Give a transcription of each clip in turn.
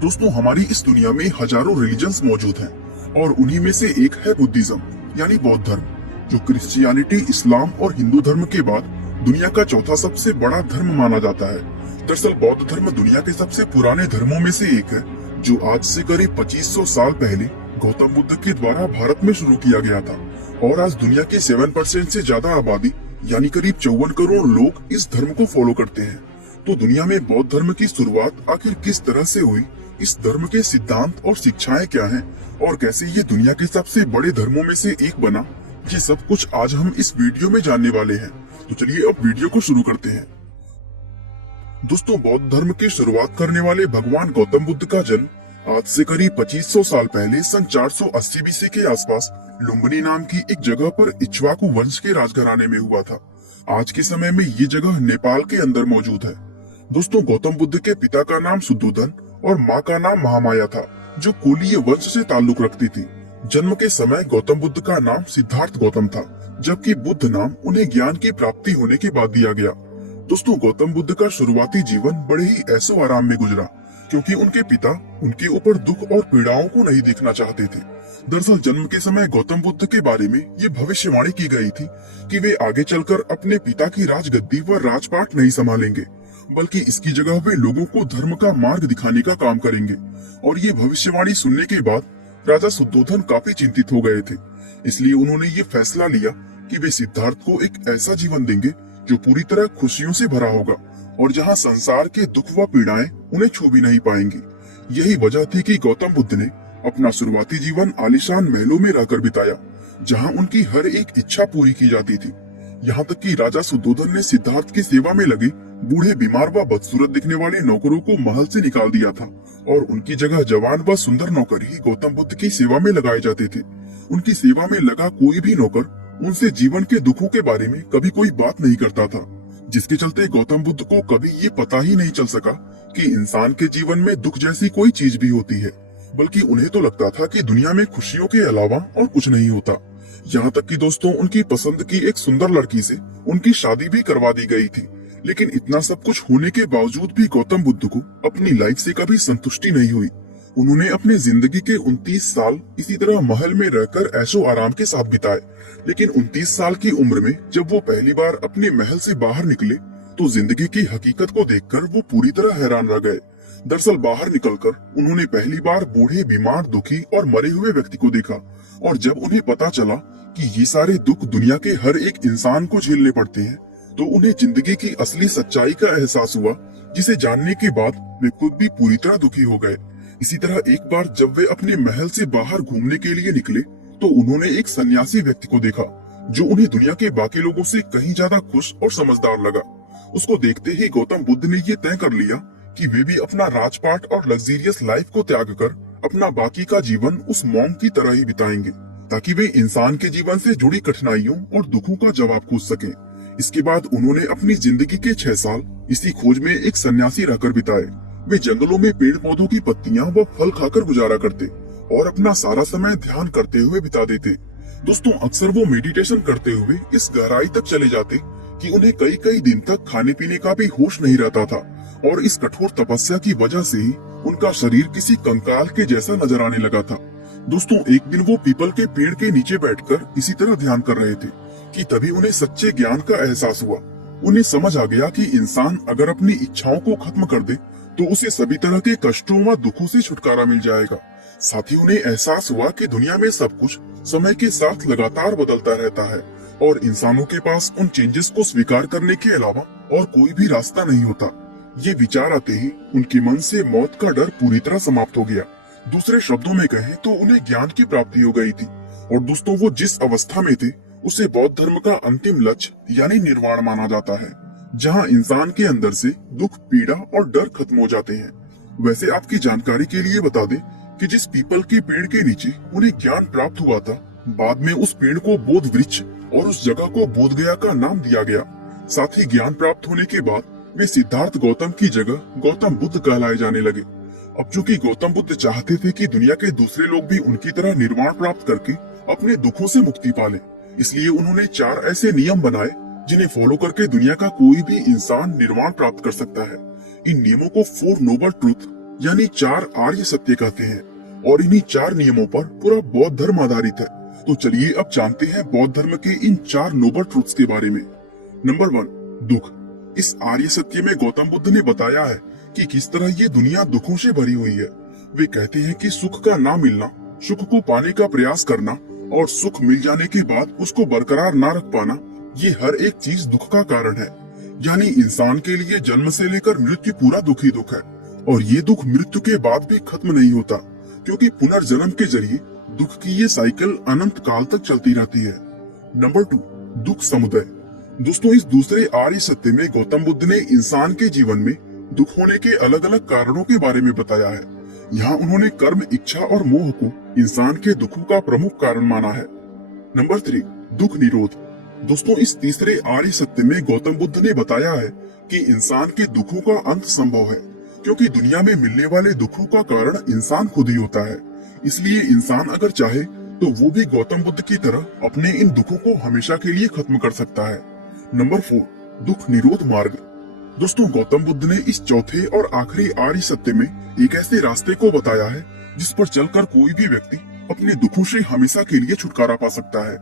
दोस्तों, हमारी इस दुनिया में हजारों रिलीजन्स मौजूद हैं और उन्हीं में से एक है बुद्धिज्म यानी बौद्ध धर्म, जो क्रिश्चियनिटी, इस्लाम और हिंदू धर्म के बाद दुनिया का चौथा सबसे बड़ा धर्म माना जाता है। दरअसल बौद्ध धर्म दुनिया के सबसे पुराने धर्मों में से एक है, जो आज से करीब 2500 साल पहले गौतम बुद्ध के द्वारा भारत में शुरू किया गया था और आज दुनिया की 7% से ज्यादा आबादी यानी करीब 54 करोड़ लोग इस धर्म को फॉलो करते हैं। तो दुनिया में बौद्ध धर्म की शुरुआत आखिर किस तरह से हुई, इस धर्म के सिद्धांत और शिक्षाएं क्या हैं और कैसे ये दुनिया के सबसे बड़े धर्मों में से एक बना, ये सब कुछ आज हम इस वीडियो में जानने वाले हैं। तो चलिए अब वीडियो को शुरू करते हैं। दोस्तों, बौद्ध धर्म की शुरुआत करने वाले भगवान गौतम बुद्ध का जन्म आज से करीब 2500 साल पहले सन 480 BC के आसपास लुम्बिनी नाम की एक जगह पर इक्ष्वाकु वंश के राजघराने में हुआ था। आज के समय में ये जगह नेपाल के अंदर मौजूद है। दोस्तों, गौतम बुद्ध के पिता का नाम शुद्धोधन और माँ का नाम महामाया था, जो कोलीय वंश से ताल्लुक रखती थी। जन्म के समय गौतम बुद्ध का नाम सिद्धार्थ गौतम था, जबकि बुद्ध नाम उन्हें ज्ञान की प्राप्ति होने के बाद दिया गया। दोस्तों, गौतम बुद्ध का शुरुआती जीवन बड़े ही ऐशो आराम में गुजरा, क्योंकि उनके पिता उनके ऊपर दुख और पीड़ाओं को नहीं देखना चाहते थे। दरअसल जन्म के समय गौतम बुद्ध के बारे में ये भविष्यवाणी की गई थी कि वे आगे चलकर अपने पिता की राजगद्दी व राजपाट नहीं संभालेंगे, बल्कि इसकी जगह वे लोगों को धर्म का मार्ग दिखाने का काम करेंगे। और ये भविष्यवाणी सुनने के बाद राजा शुद्धोधन काफी चिंतित हो गए थे। इसलिए उन्होंने ये फैसला लिया कि वे सिद्धार्थ को एक ऐसा जीवन देंगे जो पूरी तरह खुशियों से भरा होगा और जहाँ संसार के दुख व पीड़ाएं उन्हें छू भी नहीं पाएंगी। यही वजह थी कि गौतम बुद्ध ने अपना शुरुआती जीवन आलीशान महलों में रहकर बिताया, जहाँ उनकी हर एक इच्छा पूरी की जाती थी। यहाँ तक कि राजा शुद्धोधन ने सिद्धार्थ की सेवा में लगे बूढ़े, बीमार व बदसूरत दिखने वाले नौकरों को महल से निकाल दिया था और उनकी जगह जवान व सुंदर नौकर ही गौतम बुद्ध की सेवा में लगाए जाते थे। उनकी सेवा में लगा कोई भी नौकर उनसे जीवन के दुखों के बारे में कभी कोई बात नहीं करता था, जिसके चलते गौतम बुद्ध को कभी ये पता ही नहीं चल सका कि इंसान के जीवन में दुख जैसी कोई चीज भी होती है, बल्कि उन्हें तो लगता था कि दुनिया में खुशियों के अलावा और कुछ नहीं होता। यहाँ तक कि दोस्तों, उनकी पसंद की एक सुंदर लड़की से उनकी शादी भी करवा दी गई थी। लेकिन इतना सब कुछ होने के बावजूद भी गौतम बुद्ध को अपनी लाइफ से कभी संतुष्टि नहीं हुई। उन्होंने अपने जिंदगी के 29 साल इसी तरह महल में रहकर ऐशो आराम के साथ बिताए। लेकिन 29 साल की उम्र में जब वो पहली बार अपने महल से बाहर निकले, तो जिंदगी की हकीकत को देखकर वो पूरी तरह हैरान रह गए। दरअसल बाहर निकलकर उन्होंने पहली बार बूढ़े, बीमार, दुखी और मरे हुए व्यक्ति को देखा और जब उन्हें पता चला कि ये सारे दुख दुनिया के हर एक इंसान को झेलने पड़ते हैं, तो उन्हें जिंदगी की असली सच्चाई का एहसास हुआ, जिसे जानने के बाद वे खुद भी पूरी तरह दुखी हो गए। इसी तरह एक बार जब वे अपने महल से बाहर घूमने के लिए निकले, तो उन्होंने एक सन्यासी व्यक्ति को देखा, जो उन्हें दुनिया के बाकी लोगों से कहीं ज्यादा खुश और समझदार लगा। उसको देखते ही गौतम बुद्ध ने ये तय कर लिया कि वे भी अपना राजपाट और लग्जरियस लाइफ को त्याग कर अपना बाकी का जीवन उस मॉन्क की तरह ही बिताएंगे, ताकि वे इंसान के जीवन से जुड़ी कठिनाइयों और दुखों का जवाब खोज सकें। इसके बाद उन्होंने अपनी जिंदगी के 6 साल इसी खोज में एक सन्यासी रहकर बिताए। वे जंगलों में पेड़ पौधों की पत्तियां व फल खाकर गुजारा करते और अपना सारा समय ध्यान करते हुए बिता देते। दोस्तों, अक्सर वो मेडिटेशन करते हुए इस गहराई तक चले जाते कि उन्हें कई कई दिन तक खाने पीने का भी होश नहीं रहता था और इस कठोर तपस्या की वजह से ही उनका शरीर किसी कंकाल के जैसा नजर आने लगा था। दोस्तों, एक दिन वो पीपल के पेड़ के नीचे बैठकर इसी तरह ध्यान कर रहे थे कि तभी उन्हें सच्चे ज्ञान का एहसास हुआ। उन्हें समझ आ गया कि इंसान अगर अपनी इच्छाओं को खत्म कर दे, तो उसे सभी तरह के कष्टों व दुखों से छुटकारा मिल जाएगा। साथ ही उन्हें एहसास हुआ कि दुनिया में सब कुछ समय के साथ लगातार बदलता रहता है और इंसानों के पास उन चेंजेस को स्वीकार करने के अलावा और कोई भी रास्ता नहीं होता। ये विचार आते ही उनके मन से मौत का डर पूरी तरह समाप्त हो गया। दूसरे शब्दों में कहें तो उन्हें ज्ञान की प्राप्ति हो गई थी। और दोस्तों, वो जिस अवस्था में थे उसे बौद्ध धर्म का अंतिम लक्ष्य यानी निर्वाण माना जाता है, जहाँ इंसान के अंदर से दुख, पीड़ा और डर खत्म हो जाते हैं। वैसे आपकी जानकारी के लिए बता दें कि जिस पीपल के पेड़ के नीचे उन्हें ज्ञान प्राप्त हुआ था, बाद में उस पेड़ को बोध वृक्ष और उस जगह को बोध गया का नाम दिया गया। साथ ही ज्ञान प्राप्त होने के बाद वे सिद्धार्थ गौतम की जगह गौतम बुद्ध कहलाए जाने लगे। अब चूंकि गौतम बुद्ध चाहते थे कि दुनिया के दूसरे लोग भी उनकी तरह निर्वाण प्राप्त करके अपने दुखों से मुक्ति पाले, इसलिए उन्होंने 4 ऐसे नियम बनाए जिन्हें फॉलो करके दुनिया का कोई भी इंसान निर्वाण प्राप्त कर सकता है। इन नियमों को 4 नोबल ट्रूथ यानी 4 आर्य सत्य कहते हैं, और इन्हीं 4 नियमों पर पूरा बौद्ध धर्म आधारित है। तो चलिए अब जानते हैं बौद्ध धर्म के इन 4 नोबल ट्रुथ्स के बारे में। नंबर 1, दुख। इस आर्य सत्य में गौतम बुद्ध ने बताया है कि किस तरह ये दुनिया दुखों से भरी हुई है। वे कहते हैं कि सुख का ना मिलना, सुख को पाने का प्रयास करना और सुख मिल जाने के बाद उसको बरकरार ना रख पाना, ये हर एक चीज दुख का कारण है। यानी इंसान के लिए जन्म से लेकर मृत्यु पूरा दुख ही दुख है, और ये दुख मृत्यु के बाद भी खत्म नहीं होता, क्योंकि पुनर्जन्म के जरिए दुख की ये साइकिल अनंत काल तक चलती रहती है। नंबर 2, दुख समुदय। दोस्तों, इस दूसरे आर्य सत्य में गौतम बुद्ध ने इंसान के जीवन में दुख होने के अलग अलग कारणों के बारे में बताया है। यहाँ उन्होंने कर्म, इच्छा और मोह को इंसान के दुखों का प्रमुख कारण माना है। नंबर 3, दुख निरोध। दोस्तों, इस तीसरे आर्य सत्य में गौतम बुद्ध ने बताया है कि इंसान के दुखों का अंत संभव है, क्योंकि दुनिया में मिलने वाले दुखों का कारण इंसान खुद ही होता है। इसलिए इंसान अगर चाहे तो वो भी गौतम बुद्ध की तरह अपने इन दुखों को हमेशा के लिए खत्म कर सकता है। नंबर 4, दुख निरोध मार्ग। दोस्तों, गौतम बुद्ध ने इस चौथे और आखिरी आर्य सत्य में एक ऐसे रास्ते को बताया है जिस पर चलकर कोई भी व्यक्ति अपने दुखों से हमेशा के लिए छुटकारा पा सकता है।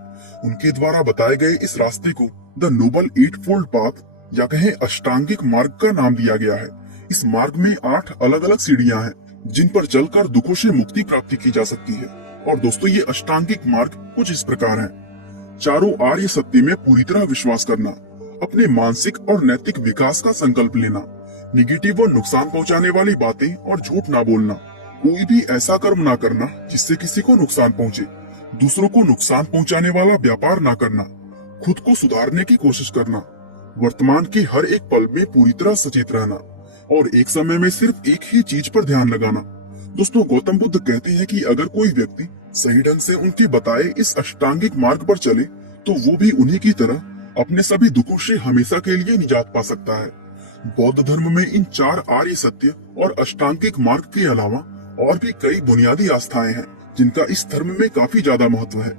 उनके द्वारा बताए गए इस रास्ते को द नोबल 8-फोल्ड पाथ या कहें अष्टांगिक मार्ग का नाम दिया गया है। इस मार्ग में 8 अलग अलग सीढ़ियां हैं जिन पर चलकर दुखों से मुक्ति प्राप्ति की जा सकती है। और दोस्तों, ये अष्टांगिक मार्ग कुछ इस प्रकार है। चारों आर्य सत्य में पूरी तरह विश्वास करना, अपने मानसिक और नैतिक विकास का संकल्प लेना, निगेटिव और नुकसान पहुंचाने वाली बातें और झूठ ना बोलना, कोई भी ऐसा कर्म ना करना जिससे किसी को नुकसान पहुंचे, दूसरों को नुकसान पहुंचाने वाला व्यापार ना करना, खुद को सुधारने की कोशिश करना, वर्तमान के हर एक पल में पूरी तरह सचेत रहना और एक समय में सिर्फ एक ही चीज पर ध्यान लगाना। दोस्तों, गौतम बुद्ध कहते हैं कि अगर कोई व्यक्ति सही ढंग से उनके बताए इस अष्टांगिक मार्ग पर चले तो वो भी उन्हीं की तरह अपने सभी दुखों से हमेशा के लिए निजात पा सकता है। बौद्ध धर्म में इन 4 आर्य सत्य और अष्टांगिक मार्ग के अलावा और भी कई बुनियादी आस्थाएं हैं जिनका इस धर्म में काफी ज्यादा महत्व है।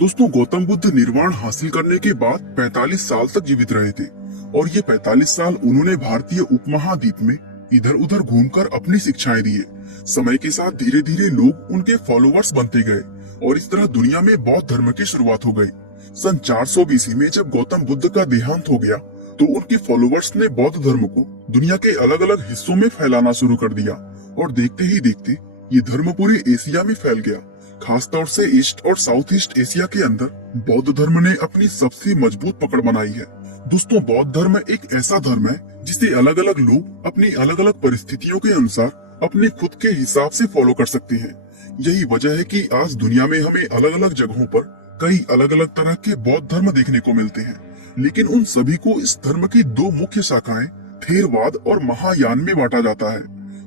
दोस्तों, गौतम बुद्ध निर्वाण हासिल करने के बाद 45 साल तक जीवित रहे थे, और ये 45 साल उन्होंने भारतीय उपमहाद्वीप में इधर उधर घूमकर अपनी शिक्षाएं दी है। समय के साथ धीरे धीरे लोग उनके फॉलोअर्स बनते गए और इस तरह दुनिया में बौद्ध धर्म की शुरुआत हो गई। सन 400 BC में जब गौतम बुद्ध का देहांत हो गया तो उनके फॉलोअर्स ने बौद्ध धर्म को दुनिया के अलग अलग हिस्सों में फैलाना शुरू कर दिया, और देखते ही देखते ये धर्म पूरे एशिया में फैल गया। खासतौर से ईस्ट और साउथ ईस्ट एशिया के अंदर बौद्ध धर्म ने अपनी सबसे मजबूत पकड़ बनाई है। दोस्तों, बौद्ध धर्म एक ऐसा धर्म है जिसे अलग अलग लोग अपनी अलग अलग परिस्थितियों के अनुसार अपने खुद के हिसाब से फॉलो कर सकते हैं। यही वजह है कि आज दुनिया में हमें अलग अलग जगहों पर कई अलग अलग तरह के बौद्ध धर्म देखने को मिलते हैं, लेकिन उन सभी को इस धर्म की 2 मुख्य शाखाएं थेरवाद और महायान में बांटा जाता है।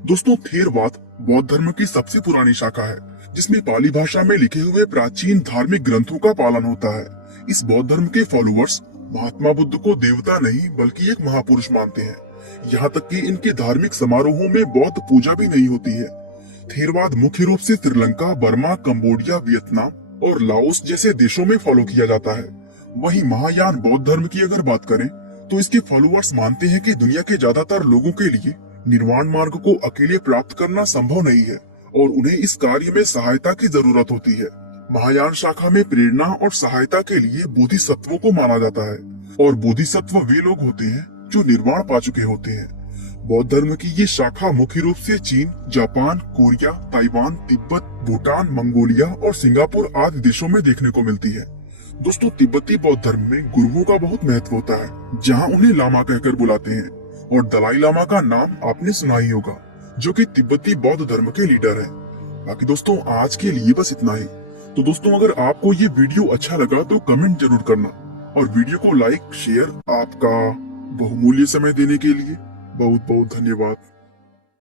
दोस्तों, थेरवाद बौद्ध धर्म की सबसे पुरानी शाखा है, जिसमें पाली भाषा में लिखे हुए प्राचीन धार्मिक ग्रंथों का पालन होता है। इस बौद्ध धर्म के फॉलोअर्स महात्मा बुद्ध को देवता नहीं बल्कि एक महापुरुष मानते हैं। यहाँ तक कि इनके धार्मिक समारोहों में बौद्ध पूजा भी नहीं होती है। थेरवाद मुख्य रूप से श्रीलंका, बर्मा, कंबोडिया, वियतनाम और लाओस जैसे देशों में फॉलो किया जाता है। वहीं महायान बौद्ध धर्म की अगर बात करें तो इसके फॉलोअर्स मानते हैं कि दुनिया के ज्यादातर लोगों के लिए निर्वाण मार्ग को अकेले प्राप्त करना संभव नहीं है और उन्हें इस कार्य में सहायता की जरूरत होती है। महायान शाखा में प्रेरणा और सहायता के लिए बोधिसत्वों को माना जाता है, और बोधिसत्व वे लोग होते हैं जो निर्वाण पा चुके होते हैं। बौद्ध धर्म की ये शाखा मुख्य रूप से चीन, Japan, Korea, Taiwan, Tibet, Bhutan, Mongolia और सिंगापुर आदि देशों में देखने को मिलती है। दोस्तों, तिब्बती बौद्ध धर्म में गुरुओं का बहुत महत्व होता है, जहाँ उन्हें लामा कहकर बुलाते हैं, और दलाई लामा का नाम आपने सुना ही होगा, जो कि तिब्बती बौद्ध धर्म के लीडर है। बाकी दोस्तों, आज के लिए बस इतना ही। तो दोस्तों, अगर आपको ये वीडियो अच्छा लगा तो कमेंट जरूर करना, और वीडियो को लाइक शेयर। आपका बहुमूल्य समय देने के लिए बहुत बहुत धन्यवाद।